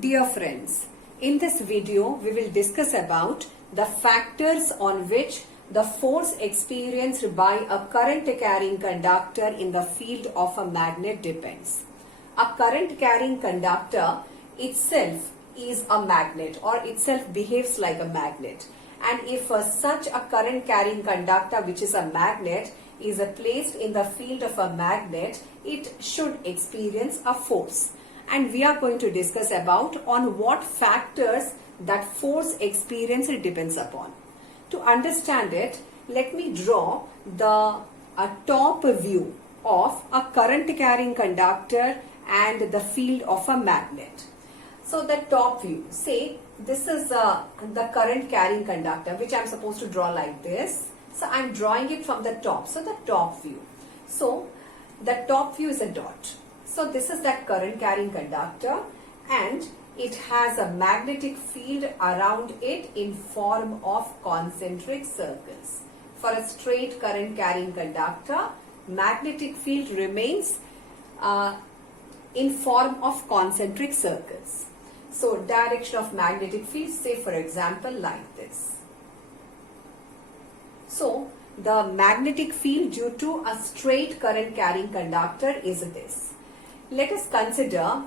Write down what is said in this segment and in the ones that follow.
Dear friends, in this video we will discuss about the factors on which the force experienced by a current carrying conductor in the field of a magnet depends. A current carrying conductor itself is a magnet or itself behaves like a magnet, and if such a current carrying conductor which is a magnet is placed in the field of a magnet, it should experience a force. And we are going to discuss about on what factors that force experience depends upon. To understand it, let me draw the top view of a current carrying conductor and the field of a magnet. So the top view, say this is the current carrying conductor which I am supposed to draw like this. So I am drawing it from the top. So the top view. So the top view is a dot. So this is that current carrying conductor, and it has a magnetic field around it in form of concentric circles. For a straight current carrying conductor, magnetic field remains in form of concentric circles. So direction of magnetic field, say for example like this. So the magnetic field due to a straight current carrying conductor is this. Let us consider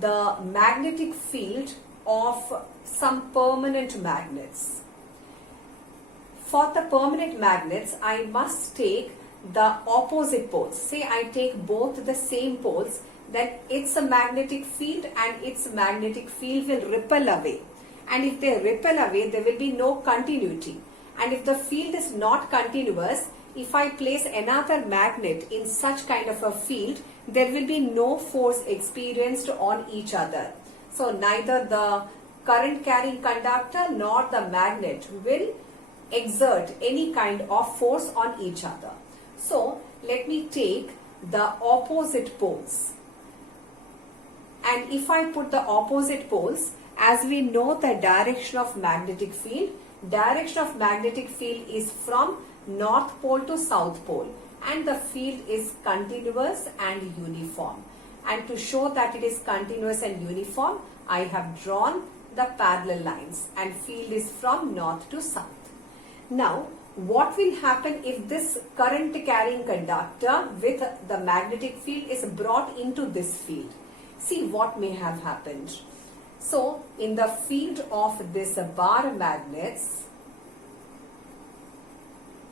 the magnetic field of some permanent magnets. For the permanent magnets, I must take the opposite poles. Say I take both the same poles, then its magnetic field and its magnetic field will repel away. And if they repel away, there will be no continuity. And if the field is not continuous, if I place another magnet in such kind of a field, there will be no force experienced on each other. So neither the current carrying conductor nor the magnet will exert any kind of force on each other. So let me take the opposite poles. And if I put the opposite poles, as we know the direction of magnetic field is from North Pole to South Pole, and the field is continuous and uniform. And to show that it is continuous and uniform, I have drawn the parallel lines, and field is from north to south. Now, what will happen if this current carrying conductor with the magnetic field is brought into this field? See what may have happened. So, in the field of this bar magnets,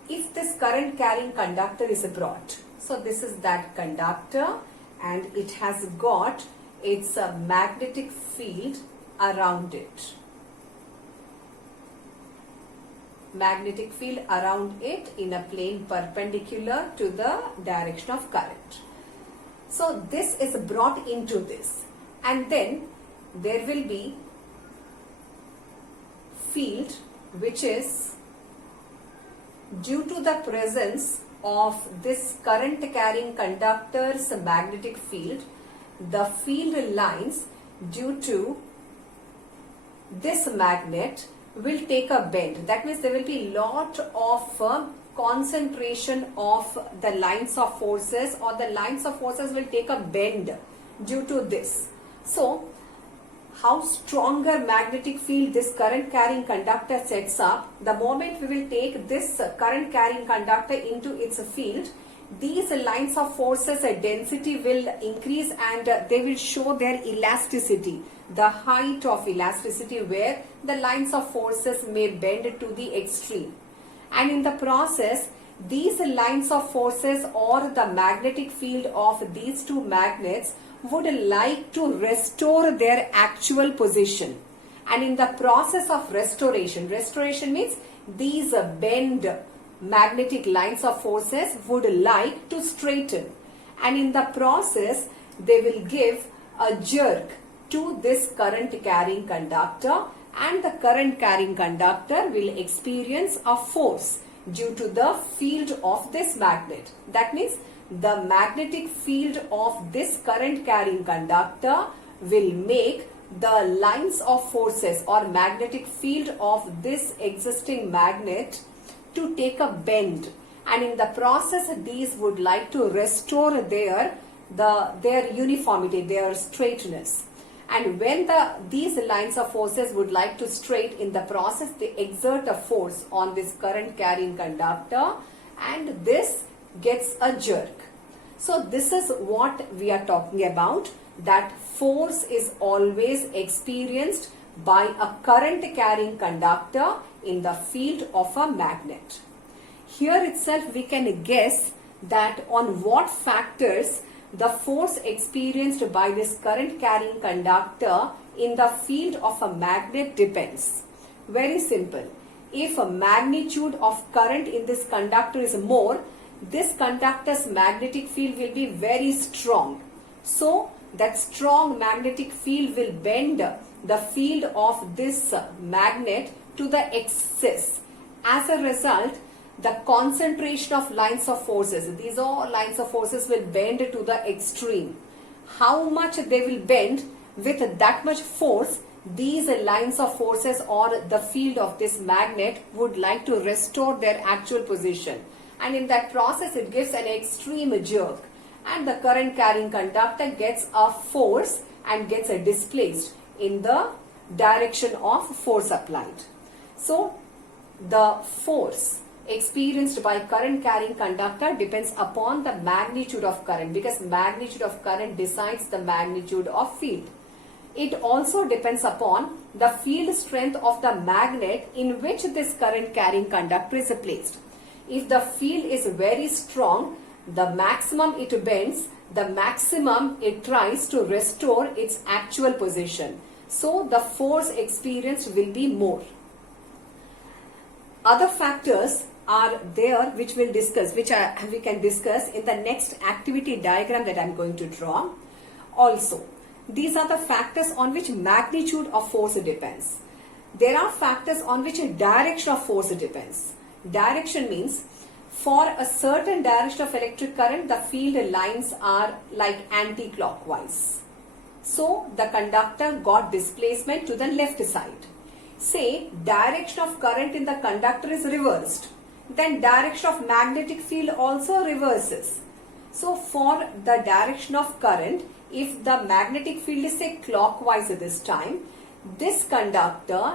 if this current carrying conductor is brought, so this is that conductor and it has got its magnetic field around it. Magnetic field around it in a plane perpendicular to the direction of current. So this is brought into this, and then there will be field which is due to the presence of this current carrying conductor's magnetic field. The field lines due to this magnet will take a bend. That means there will be lot of concentration of the lines of forces, or the lines of forces will take a bend due to this. So how stronger magnetic field this current carrying conductor sets up, the moment we will take this current carrying conductor into its field, these lines of forces density will increase, and they will show their elasticity, the height of elasticity where the lines of forces may bend to the extreme. And in the process, these lines of forces or the magnetic field of these two magnets would like to restore their actual position. And in the process of restoration means these bend magnetic lines of forces would like to straighten. And in the process, they will give a jerk to this current carrying conductor, and the current carrying conductor will experience a force due to the field of this magnet. That means the magnetic field of this current carrying conductor will make the lines of forces or magnetic field of this existing magnet to take a bend, and in the process these would like to restore their uniformity, their straightness. And when these lines of forces would like to straight, in the process they exert a force on this current carrying conductor, and this gets a jerk. So this is what we are talking about, that force is always experienced by a current carrying conductor in the field of a magnet. Here itself we can guess that on what factors the force experienced by this current carrying conductor in the field of a magnet depends. Very simple. If a magnitude of current in this conductor is more, this conductor's magnetic field will be very strong. So that strong magnetic field will bend the field of this magnet to the excess. As a result, the concentration of lines of forces, these all lines of forces will bend to the extreme. How much they will bend with that much force, these lines of forces or the field of this magnet would like to restore their actual position. And in that process, it gives an extreme jerk. And the current carrying conductor gets a force and gets displaced in the direction of force applied. So, the force experienced by current carrying conductor depends upon the magnitude of current, because magnitude of current decides the magnitude of field. It also depends upon the field strength of the magnet in which this current carrying conductor is placed. If the field is very strong, the maximum it bends, the maximum it tries to restore its actual position. So the force experienced will be more. Other factors are there which we'll discuss, we can discuss in the next activity diagram that I'm going to draw. Also, these are the factors on which magnitude of force depends. There are factors on which direction of force depends. Direction means for a certain direction of electric current, the field lines are like anti-clockwise. So the conductor got displacement to the left side. Say direction of current in the conductor is reversed, then direction of magnetic field also reverses. So for the direction of current, if the magnetic field is say clockwise at this time, this conductor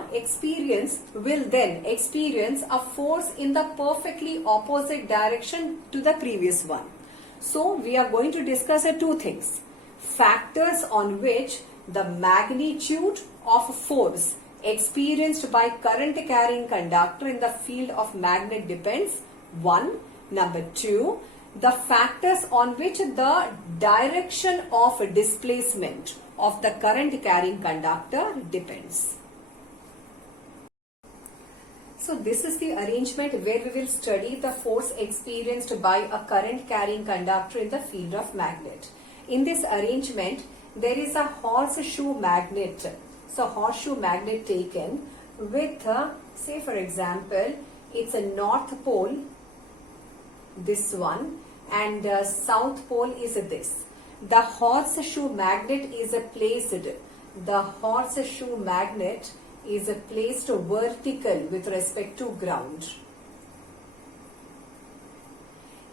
will then experience a force in the perfectly opposite direction to the previous one. So we are going to discuss two things. Factors on which the magnitude of force experienced by current carrying conductor in the field of magnet depends. 1. Number 2, the factors on which the direction of displacement of the current carrying conductor depends. So this is the arrangement where we will study the force experienced by a current carrying conductor in the field of magnet. In this arrangement, there is a horseshoe magnet. So horseshoe magnet taken with, say for example, it's a north pole, this one, and south pole is this. The horseshoe magnet is placed vertical with respect to ground.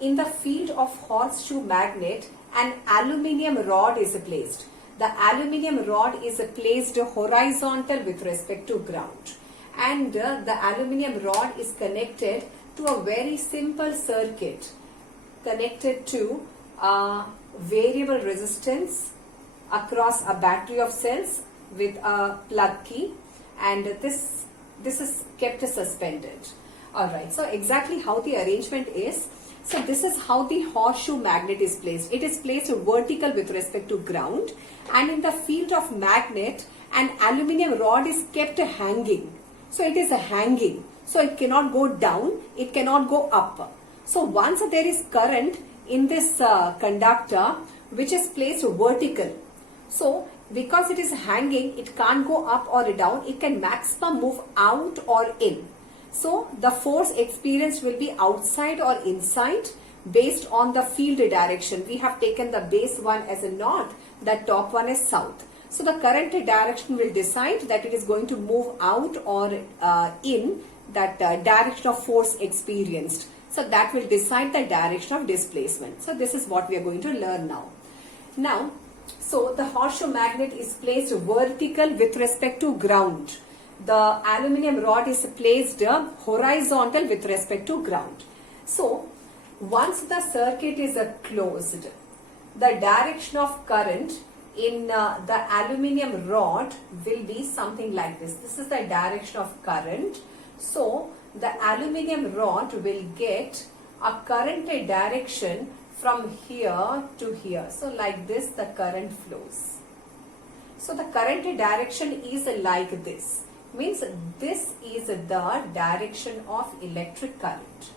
In the field of horseshoe magnet, an aluminium rod is placed. The aluminium rod is placed horizontal with respect to ground, and the aluminium rod is connected to a very simple circuit connected to a variable resistance across a battery of cells with a plug key, and this is kept suspended. Alright, so exactly how the arrangement is. So this is how the horseshoe magnet is placed. It is placed vertical with respect to ground, and in the field of magnet, an aluminium rod is kept hanging. So it is hanging. So it cannot go down, it cannot go up. So once there is current in this conductor which is placed vertical, so because it is hanging, it can't go up or down, it can maximum move out or in. So the force experienced will be outside or inside based on the field direction. We have taken the base one as a north, the top one is south. So the current direction will decide that it is going to move out or in, that direction of force experienced. So that will decide the direction of displacement. So this is what we are going to learn now. Now, So the horseshoe magnet is placed vertical with respect to ground. The aluminium rod is placed horizontal with respect to ground. So once the circuit is closed, the direction of current in the aluminium rod will be something like this. This is the direction of current. So the aluminium rod will get a current direction from here to here. So like this the current flows. So the current direction is like this. Means this is the direction of electric current.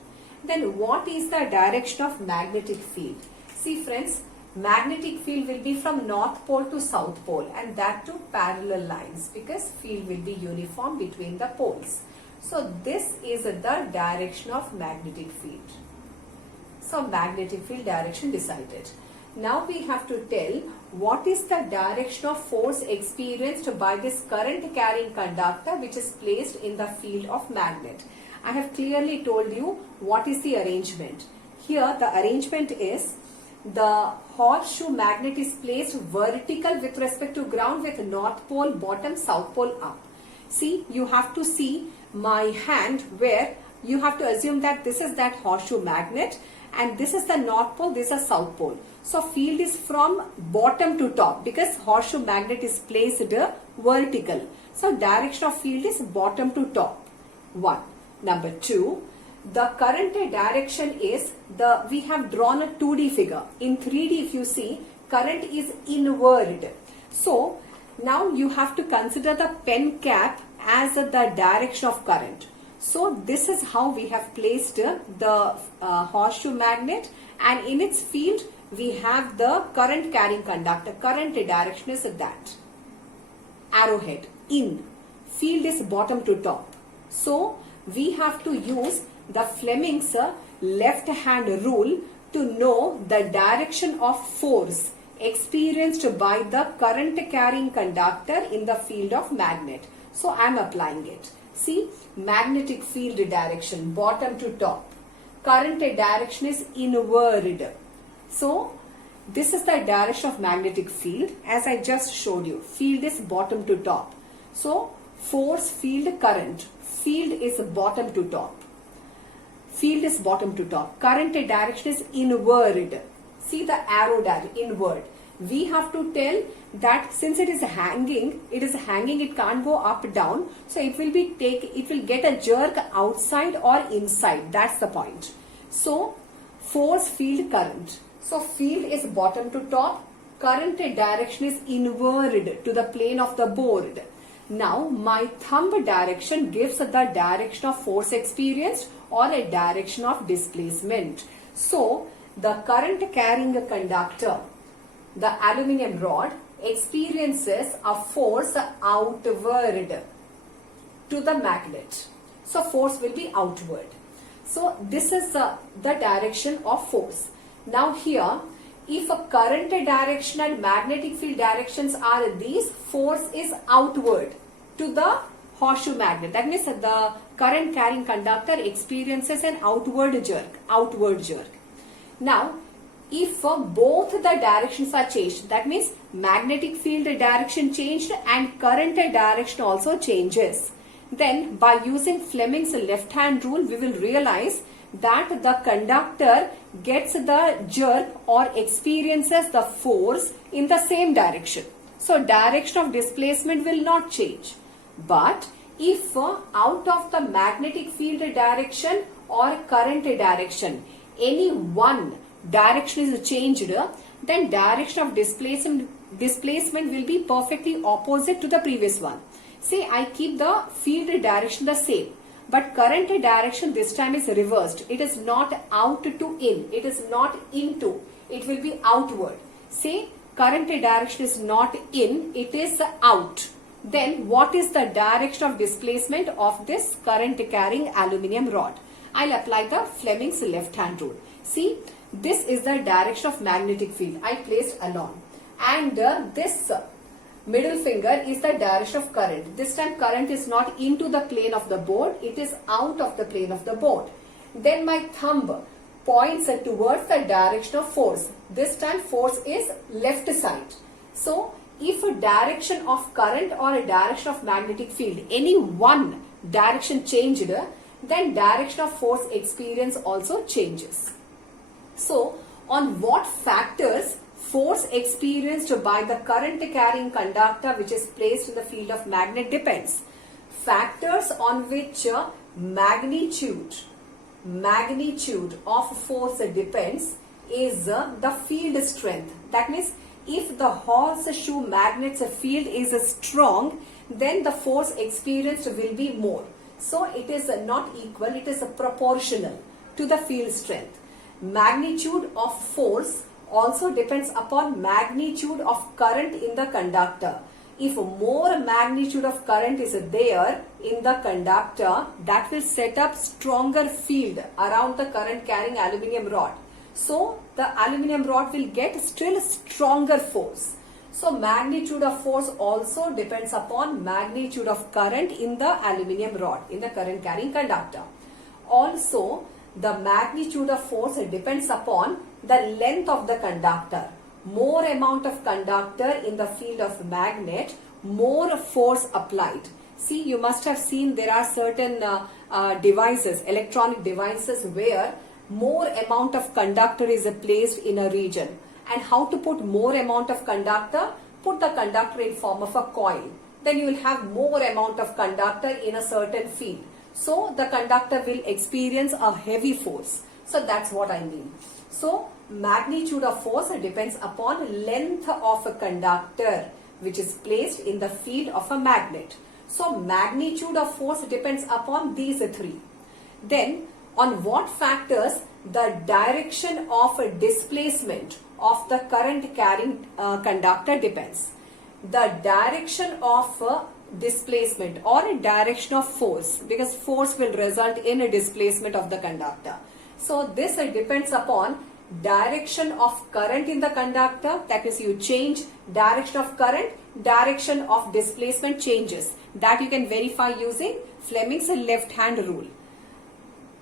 Then what is the direction of magnetic field? See friends, magnetic field will be from north pole to south pole, and that too parallel lines, because field will be uniform between the poles. So this is the direction of magnetic field. So magnetic field direction decided. Now we have to tell what is the direction of force experienced by this current carrying conductor which is placed in the field of magnet. I have clearly told you what is the arrangement. Here the arrangement is the horseshoe magnet is placed vertical with respect to ground with north pole bottom, south pole up. See, you have to see my hand where you have to assume that this is that horseshoe magnet and this is the north pole, this is south pole. So field is from bottom to top because horseshoe magnet is placed vertical. So direction of field is bottom to top. 1. Number 2, the current direction is we have drawn a 2D figure. In 3D if you see, current is inward. So now you have to consider the pen cap as the direction of current. So this is how we have placed the horseshoe magnet, and in its field we have the current carrying conductor. Current direction is that. Arrowhead, in. Field is bottom to top. So we have to use the Fleming's left hand rule to know the direction of force experienced by the current carrying conductor in the field of magnet. So I am applying it. See, magnetic field direction bottom to top. Current direction is inward. So this is the direction of magnetic field as I just showed you. Field is bottom to top. So force, field, current. Field is bottom to top. Field is bottom to top. Current direction is inward. See the arrow direction, inward. We have to tell that since it is hanging, it can't go up down. So it will get a jerk outside or inside. That's the point. So force, field, current. So field is bottom to top. Current direction is inward to the plane of the board. Now my thumb direction gives the direction of force experienced or a direction of displacement. So the current carrying a conductor, the aluminium rod, experiences a force outward to the magnet. So force will be outward. So this is the direction of force. Now here, if a current direction and magnetic field directions are these, force is outward to the horseshoe magnet. That means the current carrying conductor experiences an outward jerk. Now, if both the directions are changed, that means magnetic field direction changed and current direction also changes. Then by using Fleming's left hand rule, we will realize that the conductor gets the jerk or experiences the force in the same direction. So direction of displacement will not change. But if out of the magnetic field direction or current direction, any one direction is changed, then direction of displacement will be perfectly opposite to the previous one. Say I keep the field direction the same, but current direction this time is reversed. It is not out to in, it is not into, it will be outward. Say current direction is not in, it is out. Then what is the direction of displacement of this current carrying aluminium rod? I'll apply the Fleming's left hand rule. See, this is the direction of magnetic field I placed along, and this middle finger is the direction of current. This time current is not into the plane of the board, it is out of the plane of the board. Then my thumb points towards the direction of force. This time force is left side. So if a direction of current or a direction of magnetic field, any one direction changed, then direction of force experience also changes. So on what factors force experienced by the current carrying conductor which is placed in the field of magnet depends. Factors on which magnitude of force depends is the field strength. That means if the horseshoe magnet's field is strong, then the force experienced will be more. So it is not equal, it is proportional to the field strength. Magnitude of force also depends upon magnitude of current in the conductor. If more magnitude of current is there in the conductor, that will set up stronger field around the current carrying aluminum rod. So the aluminum rod will get still stronger force. So magnitude of force also depends upon magnitude of current in the aluminum rod, in the current carrying conductor. Also, the magnitude of force depends upon the length of the conductor. More amount of conductor in the field of magnet, more force applied. See, you must have seen there are certain devices, electronic devices, where more amount of conductor is placed in a region. And how to put more amount of conductor? Put the conductor in form of a coil. Then you will have more amount of conductor in a certain field. So the conductor will experience a heavy force. So that's what I mean. So magnitude of force depends upon length of a conductor which is placed in the field of a magnet. So magnitude of force depends upon these three. Then on what factors the direction of displacement of the current carrying conductor depends. The direction of displacement or a direction of force, because force will result in a displacement of the conductor. So this depends upon direction of current in the conductor. That is, you change direction of current, direction of displacement changes. That you can verify using Fleming's left hand rule.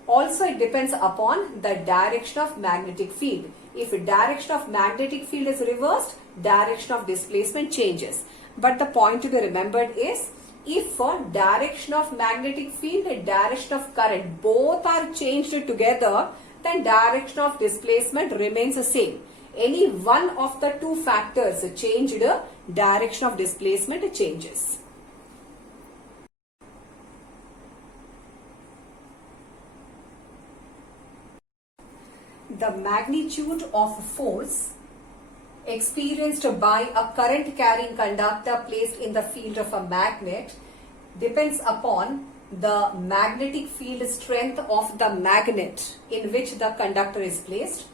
Also, it depends upon the direction of magnetic field. If direction of magnetic field is reversed, direction of displacement changes. But the point to be remembered is, if direction of magnetic field and direction of current both are changed together, then direction of displacement remains the same. Any one of the two factors changed, direction of displacement changes. The magnitude of force experienced by a current carrying conductor placed in the field of a magnet depends upon the magnetic field strength of the magnet in which the conductor is placed.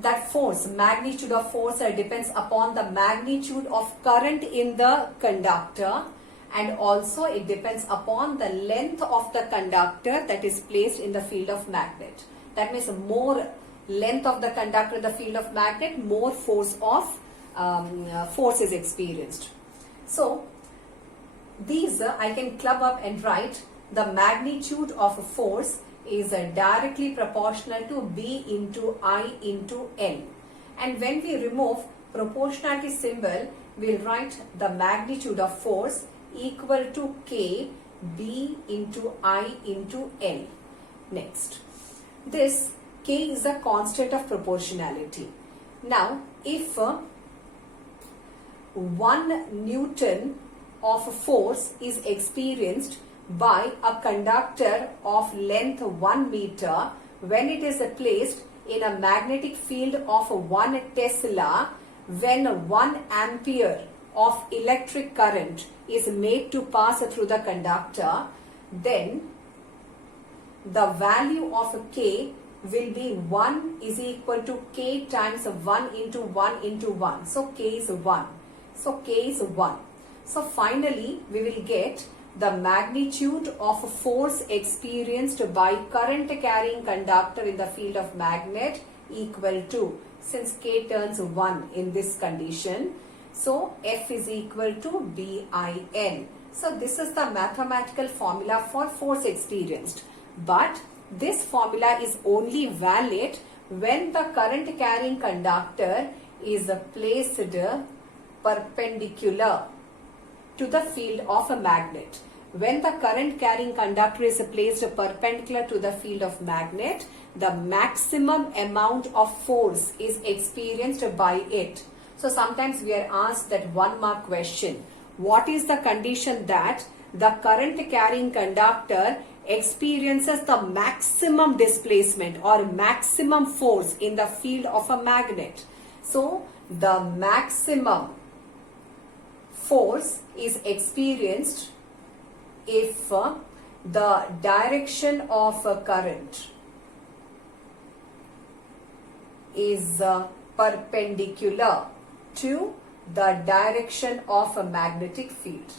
That force, magnitude of force, depends upon the magnitude of current in the conductor, and also it depends upon the length of the conductor that is placed in the field of magnet. That means more length of the conductor in the field of magnet, more force is experienced. So these I can club up and write the magnitude of force is directly proportional to B into I into L. And when we remove proportionality symbol, we'll write the magnitude of force equal to K B into I into L. Next, this K is a constant of proportionality. Now, if 1 Newton of force is experienced by a conductor of length 1 meter when it is placed in a magnetic field of 1 Tesla, when 1 ampere of electric current is made to pass through the conductor, then the value of K will be 1 is equal to K times 1 into 1 into 1. So K is 1. So K is 1. So finally we will get the magnitude of force experienced by current carrying conductor in the field of magnet equal to, since K turns 1 in this condition, so F is equal to BIN. So this is the mathematical formula for force experienced. But this formula is only valid when the current carrying conductor is placed perpendicular to the field of a magnet. When the current carrying conductor is placed perpendicular to the field of magnet, the maximum amount of force is experienced by it. So sometimes we are asked that 1 mark question. What is the condition that the current carrying conductor experiences the maximum displacement or maximum force in the field of a magnet? So the maximum force is experienced if the direction of a current is perpendicular to the direction of a magnetic field.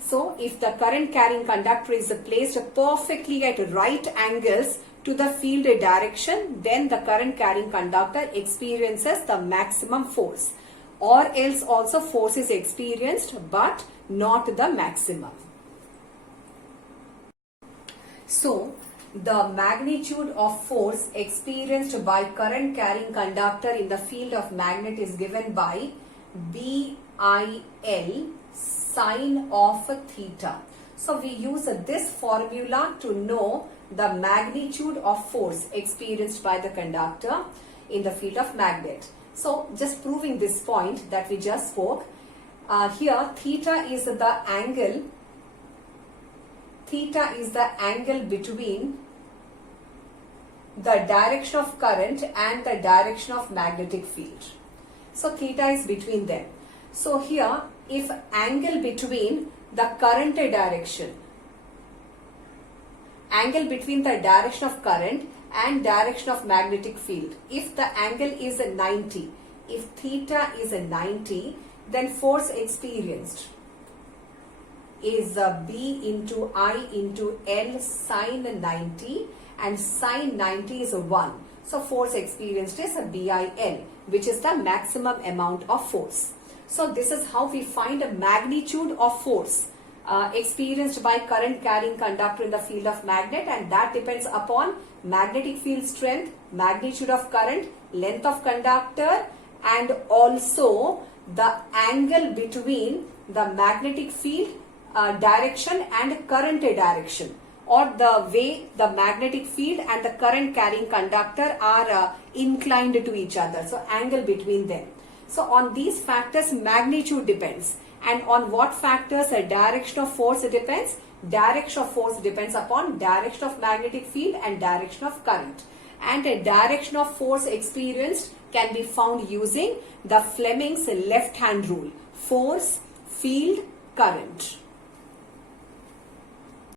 So, if the current carrying conductor is placed perfectly at right angles to the field direction, then the current carrying conductor experiences the maximum force, or else also force is experienced but not the maximum. So, the magnitude of force experienced by current carrying conductor in the field of magnet is given by BIL sine of theta. So we use this formula to know the magnitude of force experienced by the conductor in the field of magnet. So just proving this point that we just spoke, here theta is the angle between the direction of current and the direction of magnetic field. So theta is between them. So here, if angle between the current direction, angle between the direction of current and direction of magnetic field, if the angle is 90, if theta is 90, then force experienced is B into I into L sine 90, and sine 90 is 1. So force experienced is BIL, which is the maximum amount of force. So this is how we find a magnitude of force experienced by current carrying conductor in the field of magnet, and that depends upon magnetic field strength, magnitude of current, length of conductor, and also the angle between the magnetic field direction and current direction, or the way the magnetic field and the current carrying conductor are inclined to each other. So angle between them. So on these factors magnitude depends, and on what factors a direction of force depends. Direction of force depends upon direction of magnetic field and direction of current, and a direction of force experienced can be found using the Fleming's left hand rule: force, field, current.